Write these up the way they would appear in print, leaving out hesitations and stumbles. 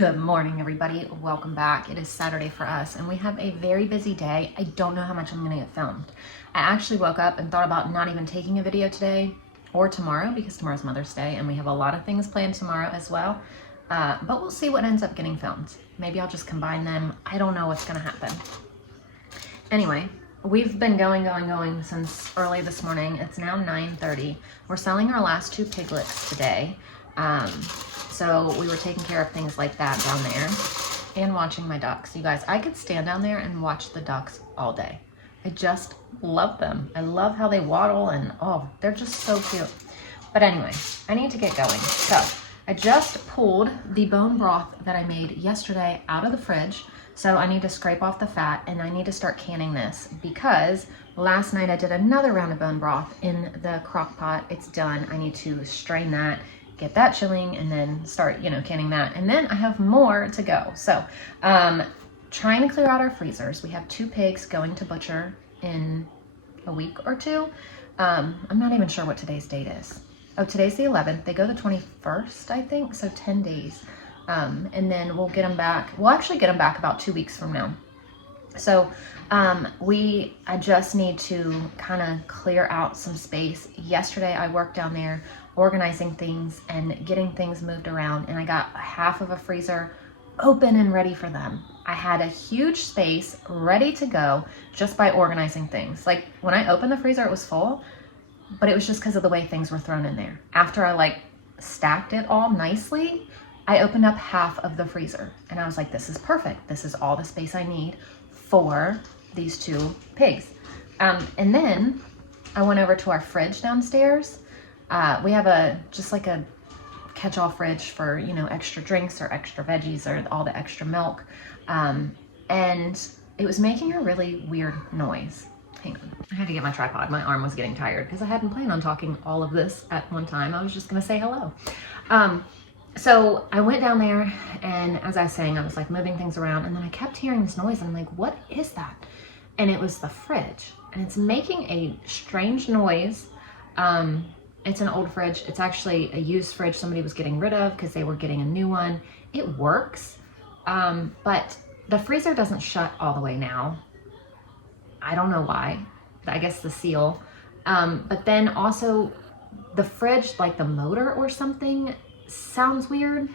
Good morning, everybody. Welcome back. It is Saturday for us, and we have a very busy day. I don't know how much I'm going to get filmed. I actually woke up and thought about not even taking a video today or tomorrow because tomorrow's Mother's Day, and we have a lot of things planned tomorrow as well. But we'll see what ends up getting filmed. Maybe I'll just combine them. I don't know what's going to happen. Anyway, we've been going since early this morning. It's now 9:30. We're selling our last 2 piglets today. So we were taking care of things like that down there and watching my ducks. You guys, I could stand down there and watch the ducks all day. I just love them. I love how they waddle and oh, they're just so cute. But anyway, I need to get going. So I just pulled the bone broth that I made yesterday out of the fridge. So I need to scrape off the fat and I need to start canning this because last night I did another round of bone broth in the crock pot. It's done. I need to strain that, get that chilling, and then start, canning that. And then I have more to go. So trying to clear out our freezers. We have 2 pigs going to butcher in a week or 2. I'm not even sure what today's date is. Oh, today's the 11th. They go the 21st, I think. So 10 days. And then we'll get them back. We'll actually get them back about 2 weeks from now. So I just need to kind of clear out some space. Yesterday I worked down there organizing things and getting things moved around, and I got half of a freezer open and ready for them. I had a huge space ready to go just by organizing things. Like when I opened the freezer, it was full, but it was just because of the way things were thrown in there. After I stacked it all nicely, I opened up half of the freezer and I was like, this is perfect. This is all the space I need for these 2 pigs. And then I went over to our fridge downstairs. We have just like a catch-all fridge for, extra drinks or extra veggies or all the extra milk. And it was making a really weird noise. Hang on. I had to get my tripod. My arm was getting tired because I hadn't planned on talking all of this at one time. I was just going to say hello. So I went down there, and as I was saying, I was moving things around, and then I kept hearing this noise, and I'm like, what is that? And it was the fridge, and it's making a strange noise. It's an old fridge. It's actually a used fridge somebody was getting rid of because they were getting a new one. It works, but the freezer doesn't shut all the way now. I don't know why. I guess the seal. But then also the fridge, the motor or something, sounds weird,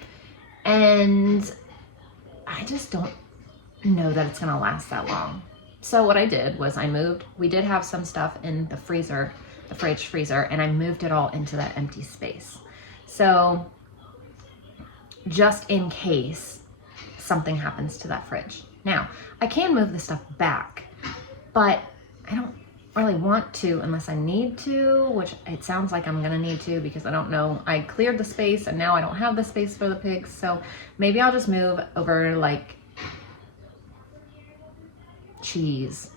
and I just don't know that it's gonna last that long. So what I did was we did have some stuff in the freezer, the fridge freezer, and I moved it all into that empty space. So just in case something happens to that fridge. Now, I can move the stuff back, but I don't really want to unless I need to, which it sounds like I'm gonna need to because I don't know. I cleared the space and now I don't have the space for the pigs. So maybe I'll just move over cheese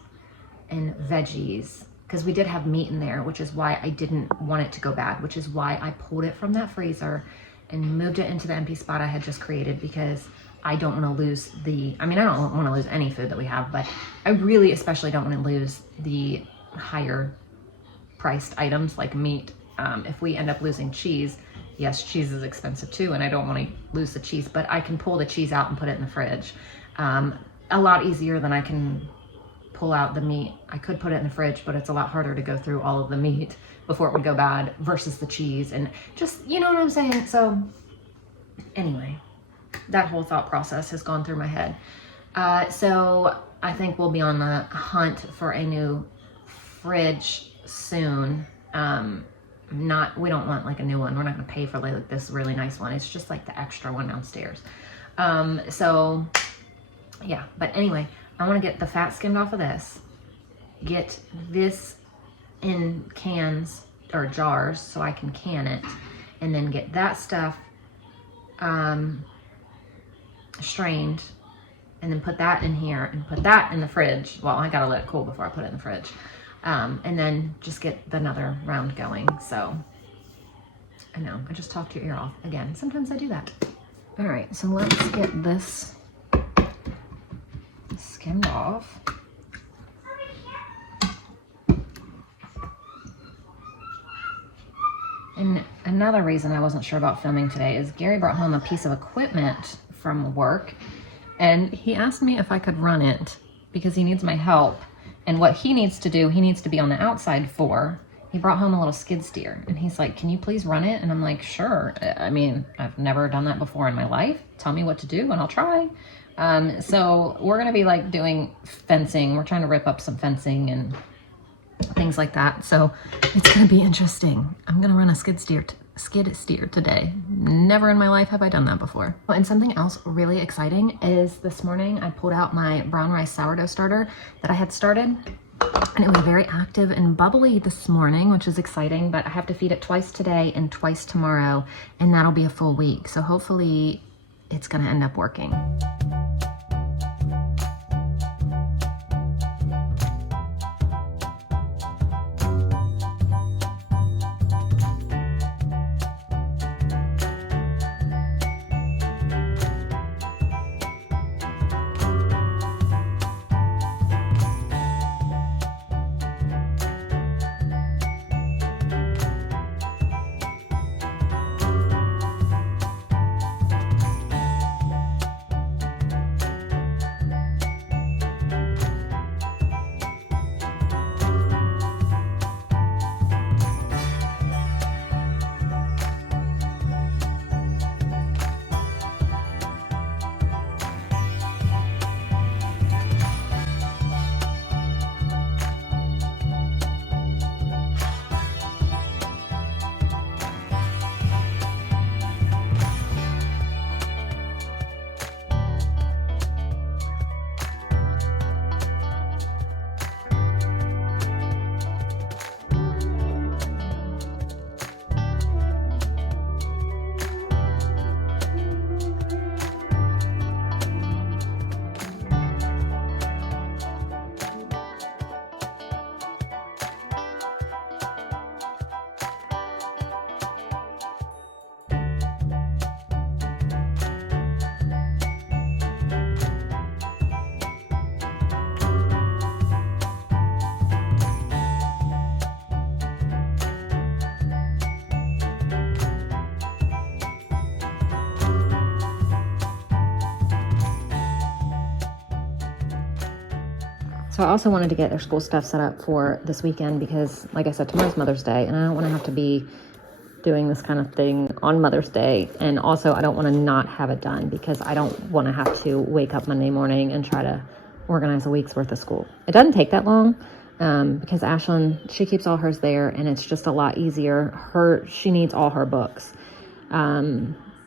and veggies because we did have meat in there, which is why I didn't want it to go bad, which is why I pulled it from that freezer and moved it into the empty spot I had just created because I don't want to lose I don't want to lose any food that we have, but I really especially don't want to lose the higher priced items like meat. If we end up losing cheese, yes, cheese is expensive too, and I don't want to lose the cheese, but I can pull the cheese out and put it in the fridge. A lot easier than I can pull out the meat. I could put it in the fridge, but it's a lot harder to go through all of the meat before it would go bad versus the cheese, and just, you know what I'm saying? So anyway, that whole thought process has gone through my head. So I think we'll be on the hunt for a new fridge soon. We don't want a new one. We're not gonna pay for this really nice one. It's just the extra one downstairs. So yeah, but anyway, I want to get the fat skimmed off of this, get this in cans or jars so I can can it, and then get that stuff strained, and then put that in here and put that in the fridge. Well, I gotta let it cool before I put it in the fridge. And then just get another round going. So I know I just talked your ear off again. Sometimes I do that. All right, so let's get this skimmed off. And another reason I wasn't sure about filming today is Gary brought home a piece of equipment from work, and he asked me if I could run it because he needs my help. And what he needs to do, he needs to be on the outside for. He brought home a little skid steer, and he's like, can you please run it? And I'm like, sure. I mean, I've never done that before in my life. Tell me what to do and I'll try. So we're gonna be like doing fencing. We're trying to rip up some fencing and things like that. So it's gonna be interesting. I'm gonna run a skid steer today. Never in my life have I done that before. And something else really exciting is this morning I pulled out my brown rice sourdough starter that I had started, and it was very active and bubbly this morning, which is exciting, but I have to feed it twice today and twice tomorrow, and that'll be a full week. So hopefully it's gonna end up working. So I also wanted to get their school stuff set up for this weekend because, like I said, tomorrow's Mother's Day, and I don't want to have to be doing this kind of thing on Mother's Day. And also, I don't want to not have it done because I don't want to have to wake up Monday morning and try to organize a week's worth of school. It doesn't take that long because Ashlyn, she keeps all hers there, and it's just a lot easier. She needs all her books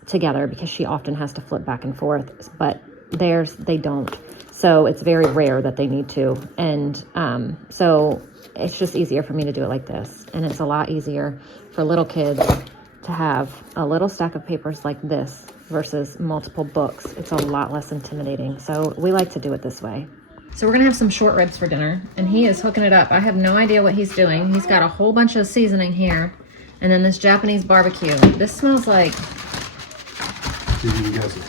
together because she often has to flip back and forth, but theirs, they don't. So it's very rare that they need to. And so it's just easier for me to do it like this. And it's a lot easier for little kids to have a little stack of papers like this versus multiple books. It's a lot less intimidating. So we like to do it this way. So we're gonna have some short ribs for dinner, and he is hooking it up. I have no idea what he's doing. He's got a whole bunch of seasoning here, and then this Japanese barbecue. This smells like... See if you can guess it.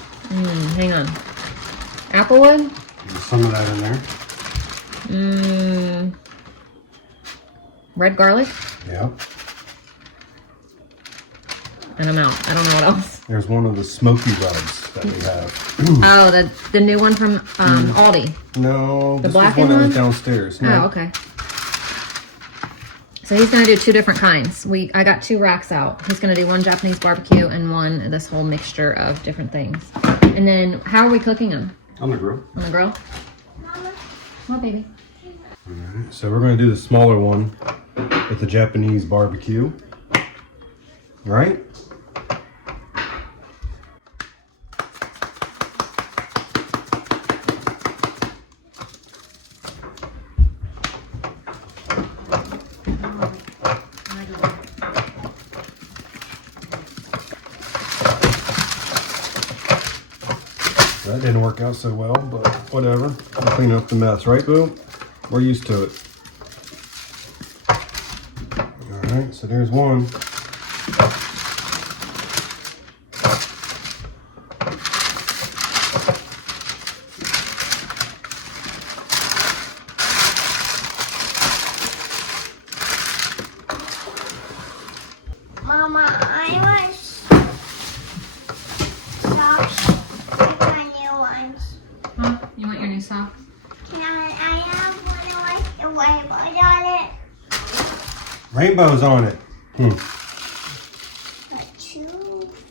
Hang on. Applewood? There's some of that in there. Red garlic? Yep. And I'm out. I don't know what else. There's one of the smoky rubs that we have. Oh, the new one from Aldi. No, the this black is one that one was downstairs. No. Oh, okay. So he's gonna do 2 different kinds. I got 2 racks out. He's gonna do one Japanese barbecue and one this whole mixture of different things. And then how are we cooking them? On the grill. On the grill? Mama. What, baby? All right, so we're going to do the smaller one with the Japanese barbecue. All right? That didn't work out so well, but whatever. We'll clean up the mess, right, Boo? We're used to it. All right, so there's one. Mama, I want socks. I have one with the rainbows on it. Rainbows on it. Got 2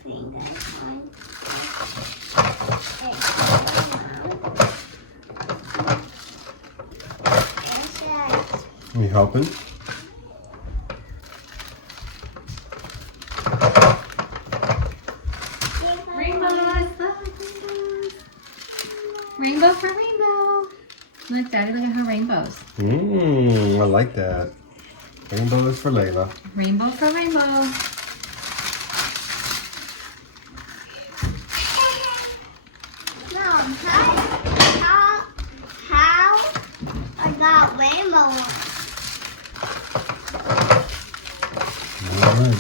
fingers on it. You helping? Rainbow for rainbow. Look, Daddy, look at her rainbows. I like that. Rainbow is for Layla. Rainbow for rainbow. Mom, how I got rainbow ones? All right.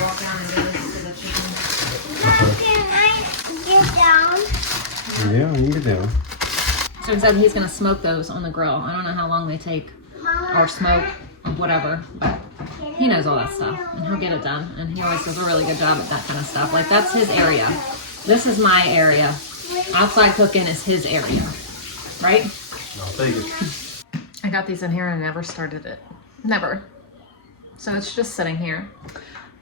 Walk down and do this to the chicken. Mom, can I get down? Yeah, you can get down. So he said he's gonna smoke those on the grill. I don't know how long they take, or smoke, or whatever, but he knows all that stuff, and he'll get it done. And he always does a really good job at that kind of stuff. Like, that's his area. This is my area. Outside cooking is his area, right? I'll take it. I got these in here and I never started it. Never. So it's just sitting here.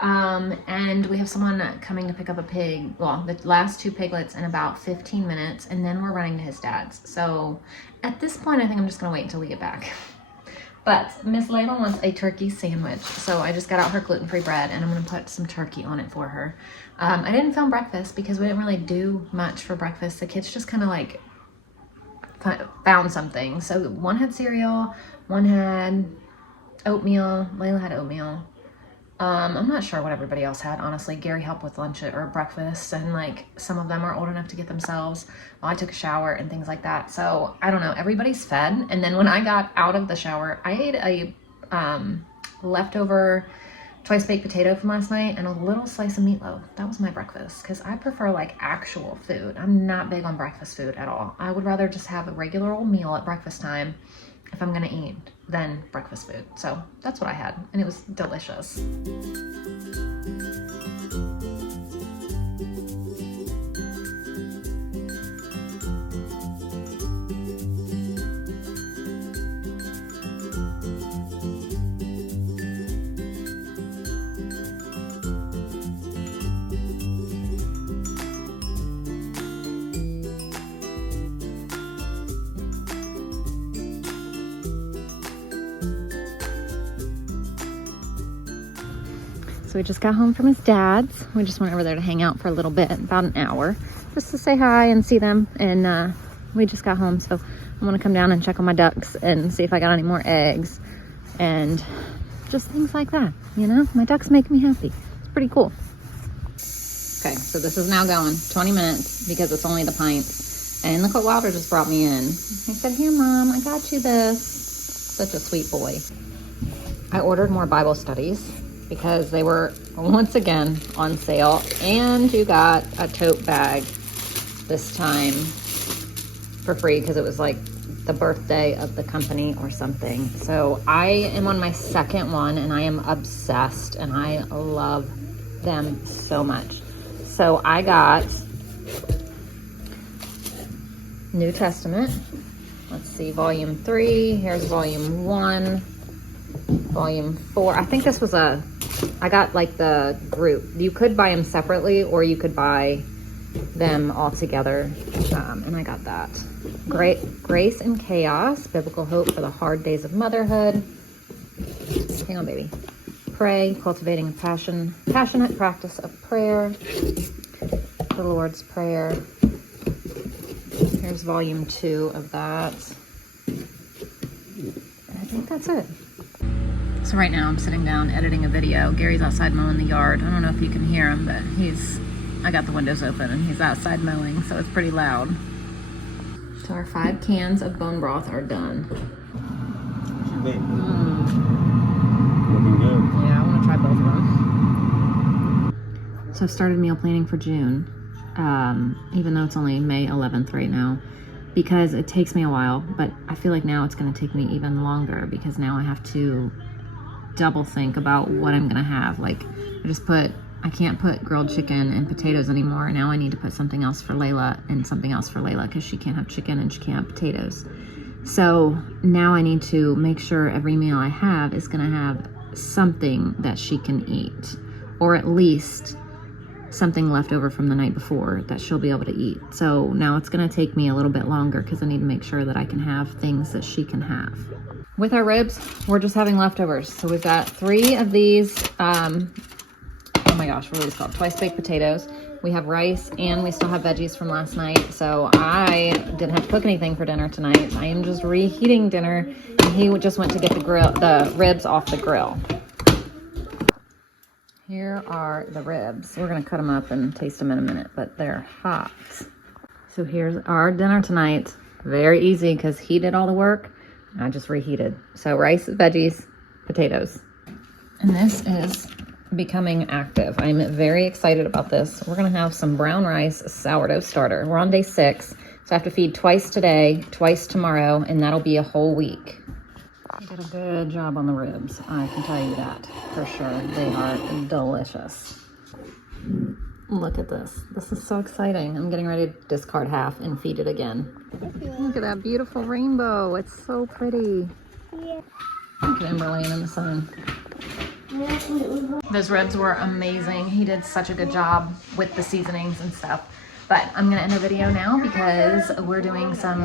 And we have someone coming to pick up a pig. Well, the last 2 piglets in about 15 minutes, and then we're running to his dad's. So at this point, I think I'm just gonna wait until we get back. But Miss Layla wants a turkey sandwich. So I just got out her gluten-free bread and I'm gonna put some turkey on it for her. I didn't film breakfast because we didn't really do much for breakfast. The kids just kind of like found something. So one had cereal, one had oatmeal. Layla had oatmeal. I'm not sure what everybody else had, honestly. Gary helped with lunch or breakfast, and like some of them are old enough to get themselves. Well, I took a shower and things like that. So I don't know, everybody's fed. And then when I got out of the shower, I ate a leftover twice baked potato from last night and a little slice of meatloaf. That was my breakfast, because I prefer like actual food. I'm not big on breakfast food at all. I would rather just have a regular old meal at breakfast time if I'm gonna eat than breakfast food. So that's what I had, and it was delicious. So we just got home from his dad's. We just went over there to hang out for a little bit, about an hour, just to say hi and see them. And we just got home, so I'm gonna come down and check on my ducks and see if I got any more eggs and just things like that, you know? My ducks make me happy. It's pretty cool. Okay, so this is now going 20 minutes because it's only the pints. And look what Wilder just brought me in. He said, "Here, Mom, I got you this." Such a sweet boy. I ordered more Bible studies because they were once again on sale, and you got a tote bag this time for free because it was like the birthday of the company or something. So I am on my second one and I am obsessed and I love them so much. So I got New Testament. Let's see, volume 3. Here's volume 1, volume 4. I think this was I got like the group. You could buy them separately or you could buy them all together. And I got that. Grace and Chaos, Biblical Hope for the Hard Days of Motherhood. Hang on, baby. Pray, Cultivating a Passionate Practice of Prayer. The Lord's Prayer. Here's volume 2 of that. I think that's it. So right now I'm sitting down editing a video. Gary's outside mowing the yard. I don't know if you can hear him, but I got the windows open and he's outside mowing, so it's pretty loud. So our 5 cans of bone broth are done. What you think? Looking good. Yeah, I want to try both of them. So I've started meal planning for June, even though it's only May 11th right now, because it takes me a while, but I feel like now it's going to take me even longer because now I have to double think about what I'm going to have. Like, I just put I can't put grilled chicken and potatoes anymore. Now I need to put something else for Layla and something else for Layla because she can't have chicken and she can't have potatoes. So now I need to make sure every meal I have is gonna have something that she can eat, or at least something left over from the night before that she'll be able to eat. So now it's gonna take me a little bit longer because I need to make sure that I can have things that she can have. With our ribs, we're just having leftovers. So we've got 3 of these, oh my gosh, what are these called? Twice baked potatoes. We have rice and we still have veggies from last night. So I didn't have to cook anything for dinner tonight. I am just reheating dinner, and he just went to get the ribs off the grill. Here are the ribs. We're gonna cut them up and taste them in a minute, but they're hot. So here's our dinner tonight. Very easy because he did all the work. I just reheated. So rice, veggies, potatoes. And this is becoming active. I'm very excited about this. We're gonna have some brown rice sourdough starter. We're on day 6, so I have to feed twice today, twice tomorrow, and that'll be a whole week. I did a good job on the ribs. I can tell you that for sure. They are delicious. Look at this. This is so exciting. I'm getting ready to discard half and feed it again. Look at that beautiful rainbow. It's so pretty. Yeah. Look at Ember laying in the sun. Those ribs were amazing. He did such a good job with the seasonings and stuff. But I'm gonna end the video now because we're doing some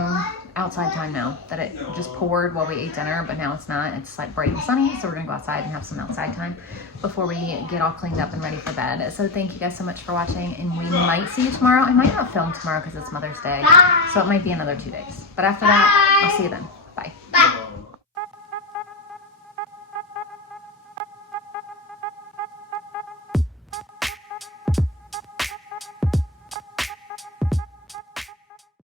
outside time now. That it just poured while we ate dinner, but now it's not. It's like bright and sunny, so we're gonna go outside and have some outside time before we get all cleaned up and ready for bed. So thank you guys so much for watching, and we might see you tomorrow. I might not film tomorrow because it's Mother's Day, so it might be another 2 days. But after that, I'll see you then.